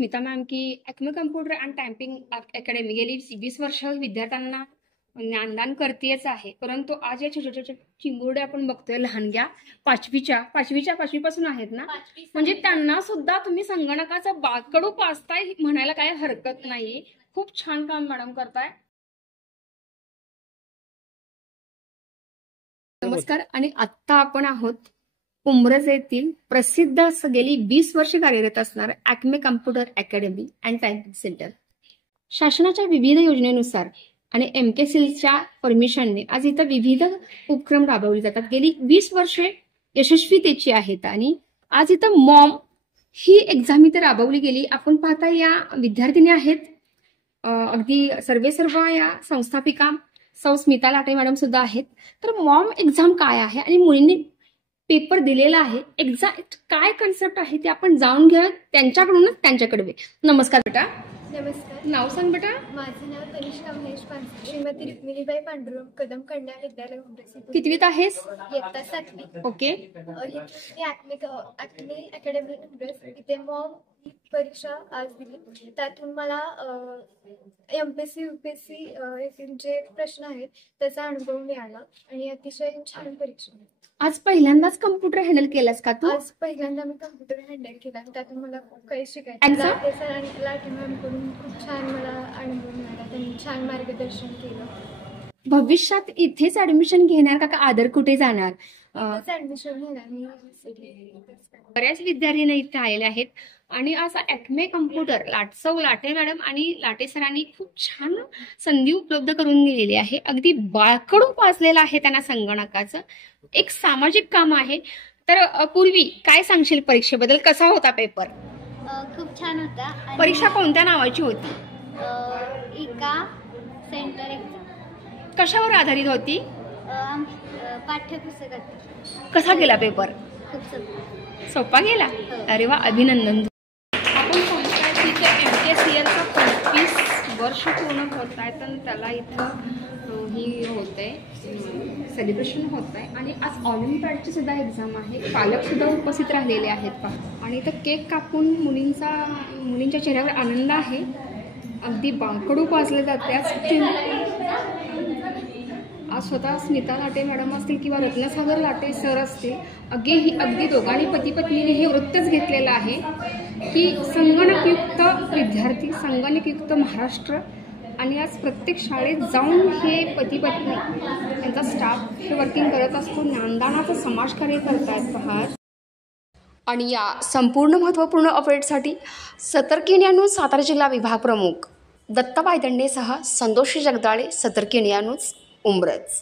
Smita ma'am की ॲक्मे computer and typing academy गेली 20 वर्ष विद्यार्थ्यांना ज्ञानदान करतेच आहे. परंतु आज या छोट्या छोट्या चिमुरड्या आपण बघतोय लहानग्या पाचवीपासून आहेत ना, म्हणजे त्यांना सुद्धा तुम्ही संगणकाचं बाकडू पाचताय म्हणायला काही हरकत नाही. खूप छान काम मॅडम करताय. नमस्कार. आणि आत्ता आपण आहोत उमरज येथील प्रसिद्ध असं गेली 20 वर्ष कार्यरत असणार Acme computer academy and typing centre. शासनाच्या विविध योजनेनुसार आणि MKSILच्या परमिशनने आज इथं विविध उपक्रम राबवले जातात. गेली 20 वर्षे यशस्वीतेची आहेत आणि आज इथं मॉम ही एक्झाम इथं राबवली गेली. आपण पाहता या विद्यार्थिनी आहेत, अगदी सर्व या संस्थापिका सौ स्मिता लाटे मॅडम सुद्धा आहेत. तर मॉम एक्झाम काय आहे आणि मुलींनी पेपर दिलेला आहे, एक्झॅक्ट काय कन्सेप्ट आहे ते आपण जाणून घेऊया त्यांच्याकडूनच त्यांच्याकडे. नमस्कार बेटा. नमस्कार. नाव सांग बेटा. माझं नाव तनिष्का महेश पानसरे, श्रीमती रुक्मिणीबाई पांडुरंग कदम कन्या विद्यालय उमरज. कितवीत आहेस? इयत्ता 7वी. ओके. ॲक्मे अकॅडमी उमरज इथे मॉम ही परीक्षा आज दिली. त्यातून मला MPSC UPSC जे प्रश्न आहेत त्याचा अनुभव मिळाला आणि अतिशय छान परीक्षा. आज पहिल्यांदाच कम्प्युटर हँडल केलास का तू? आज पहिल्यांदा मी कम्प्युटर हँडल केला. त्यातून मला खूप काही शिकायचं. सर आणि लाटे मॅमकडून खूप छान मला अनुभव मिळाला. त्यांनी छान मार्गदर्शन केलं. भविष्यात इथेच ऍडमिशन घेणार का अदर कुठे जाणार? ऍडमिशन घेणार मी. बऱ्याच विद्यार्थी इथे आलेले आहेत आणि आज ॲक्मे कम्प्युटर सौ लाटे मॅडम आणि लाटे सरांनी खूप छान संधी उपलब्ध करून दिलेली आहे. अगदी बाळकडून पाचलेलं आहे त्यांना संगणकाचं. एक सामाजिक काम आहे. तर पूर्वी काय सांगशील परीक्षेबद्दल? कसा होता पेपर? खूप छान होता. परीक्षा कोणत्या नावाची होती? इका सेंटर एक्झाम. कशावर आधारित होती? पाठ्यपुस्तकात. कसा गेला पेपर? खूप सोपा गेला. अरे वा, अभिनंदन. आपण पाहताय की MKSILचा 25 वर्ष पूर्ण होत आहेत आणि त्याला इथं ही होते सेलिब्रेशन होत आहे. आणि आज ऑलिम्पियाडची सुद्धा एक्झाम आहे. पालक सुद्धा उपस्थित राहिलेले आहेत पहा. आणि इथं केक कापून मुलींच्या चेहऱ्यावर आनंद आहे. अगदी बाकडू पाजले जाते. आज स्वतः स्मिता लाटे मॅडम असतील किंवा रत्नसागर लाटे सर असतील, अगदी दोघांनी पती पत्नीने हे वृत्तच घेतलेलं आहे की संगणकयुक्त विद्यार्थी, संगणकयुक्त महाराष्ट्र. आणि आज प्रत्येक शाळेत जाऊन हे पती पत्नी यांचा स्टाफ हे वर्किंग करत असतो. ज्ञानदानाचं समाजकार्य करतायत पहा. आणि या संपूर्ण महत्त्वपूर्ण अपडेटसाठी सतर्क इंडिया न्यूज सातारा जिल्हा विभाग प्रमुख दत्ता बायदंडेसह संतोषी जगदाळे, सतर्क इंडिया न्यूज उमरज.